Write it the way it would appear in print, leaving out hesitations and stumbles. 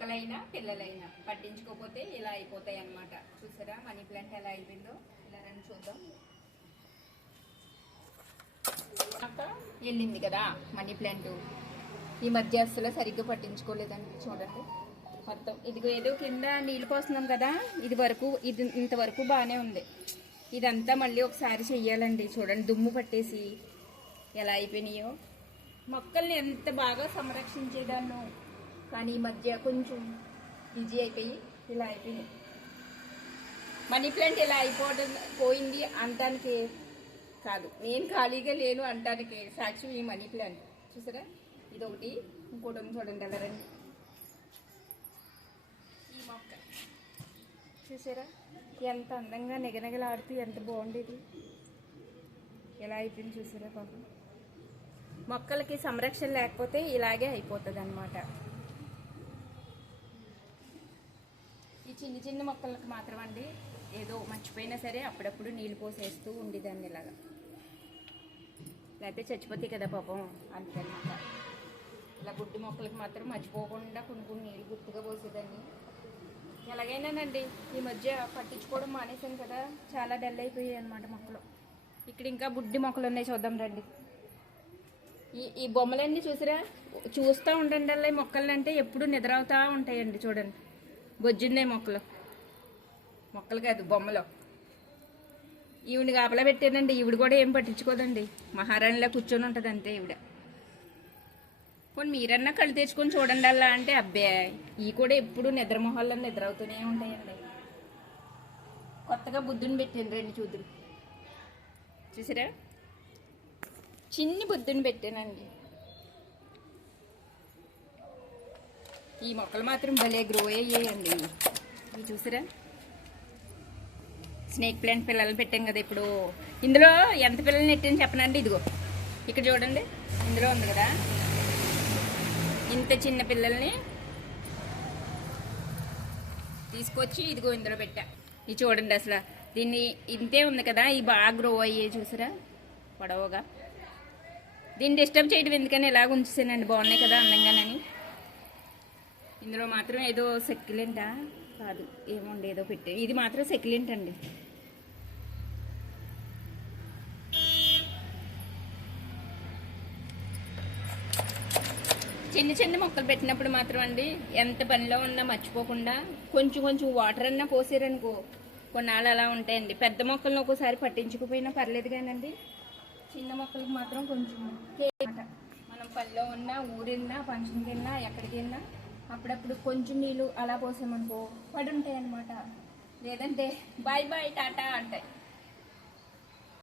మొక్కలైనా పిల్లలైనా పట్టించుకోకపోతే ఇలా అయిపోతాయి అన్నమాట. చూసారా మనీ ప్లాంట్ ఎలా అయిపోయిందో? ఇలా రండి చూద్దాం. వెళ్ళింది కదా మనీ ప్లాంట్. ఈ మధ్య అసలు సరిగ్గా పట్టించుకోలేదండి. చూడండి మొత్తం ఇదిగో ఏదో కింద నీళ్ళు పోస్తున్నాం కదా, ఇది ఇంతవరకు బాగానే ఉంది. ఇదంతా మళ్ళీ ఒకసారి చెయ్యాలండి. చూడండి దుమ్ము పట్టేసి ఎలా అయిపోయినాయో. మొక్కల్ని ఎంత బాగా సంరక్షించేదాన్నో, కానీ ఈ మధ్య కొంచెం బిజీ అయిపోయి ఇలా అయిపోయినాయి. మనీ ప్లాంట్ ఇలా పోయింది అనటానికి కాదు, నేను ఖాళీగా లేను అనటానికి సాక్షి ఈ మనీ ప్లాంట్. చూసారా ఇదొకటి, ఇంకోటి చూడండి ఎలా రండి. ఈ మొక్క చూసారా ఎంత అందంగా నిగనగలాడుతూ ఎంత బాగుండేది, ఎలా అయిపోయింది చూసారా పాపం. మొక్కలకి సంరక్షణ లేకపోతే ఇలాగే అయిపోతుంది అన్నమాట. ఈ చిన్న చిన్న మొక్కలకు మాత్రం అండి ఏదో మర్చిపోయినా సరే అప్పుడప్పుడు నీళ్ళు పోసేస్తూ ఉండేదాన్ని ఇలాగా, లేకపోతే చచ్చిపోతాయి కదా పాపం అంతే అన్నమాట. ఇలా గుడ్డి మొక్కలకి మాత్రం మర్చిపోకుండా కొన్ని నీళ్ళు గుర్తుగా పోసేదాన్ని. ఎలాగైనానండి ఈ మధ్య పట్టించుకోవడం మానేసాను కదా, చాలా డల్ అయిపోయాయి అన్నమాట మొక్కలు. ఇక్కడ ఇంకా బుడ్డి మొక్కలు ఉన్నాయి, చూద్దాం రండి. ఈ బొమ్మలన్నీ చూస్తూ ఉండండి. అలా మొక్కలు అంటే ఎప్పుడు నిద్రవుతూ ఉంటాయండి. చూడండి బొజ్జున్నాయి మొక్కలు కాదు బొమ్మలు. ఈవిడ కాపలా పెట్టానండి. ఈవిడ కూడా ఏం పట్టించుకోదండి, మహారాణిలా కూర్చొని ఉంటుంది అంతే ఈవిడ. కొన్ని మీరన్నా కళ్ళు తెచ్చుకొని చూడండి అలా అంటే అబ్బే ఈ కూడా ఎప్పుడు నిద్ర మొహాల్లో నిద్ర అవుతూనే ఉంటాయండి. కొత్తగా బుద్ధుని పెట్టాను రండి చూద్దురు. చూసారా చిన్ని బుద్ధుని పెట్టానండి. ఈ మొక్కలు మాత్రం భలే గ్రో అయ్యాయండి. ఇవి చూసారా స్నేక్ ప్లాంట్ పిల్లలు పెట్టాం కదా ఇప్పుడు. ఇందులో ఎంత పిల్లల్ని నెట్టాను చెప్పనండి. ఇదిగో ఇక్కడ చూడండి, ఇందులో ఉంది కదా ఇంత చిన్న పిల్లల్ని తీసుకొచ్చి ఇదిగో ఇందులో పెట్టా. ఇది చూడండి అసలు దీన్ని ఇంతే ఉంది కదా, ఈ బాగా గ్రో అయ్యాయి చూసారా పొడవుగా. దీన్ని డిస్టర్బ్ చేయడం ఎందుకని ఇలాగ ఉంచేసానండి, బాగున్నాయి కదా అందంగానని. ఇందులో మాత్రం ఏదో సెక్యులెంటా కాదు ఏముంది ఏదో పెట్టే, ఇది మాత్రం సెక్యులెంట్ అండి. చిన్న చిన్న మొక్కలు పెట్టినప్పుడు మాత్రం అండి ఎంత పనిలో ఉన్నా మర్చిపోకుండా కొంచెం వాటర్ అన్నా పోసారనుకో కొన్నాళ్ళు అలా ఉంటాయండి. పెద్ద మొక్కలను ఒక్కోసారి పట్టించుకుపోయినా పర్లేదు కానండి, చిన్న మొక్కలకు మాత్రం కొంచెం మనం పనిలో ఉన్నా ఊరిన్నా ఫంక్షన్కి వెళ్ళినా ఎక్కడికి వెళ్ళినా అప్పుడప్పుడు కొంచెం నీళ్ళు అలా పోసామనుకో పడి ఉంటాయి అన్నమాట. లేదంటే బాయ్ బాయ్ టాటా అంటాయి.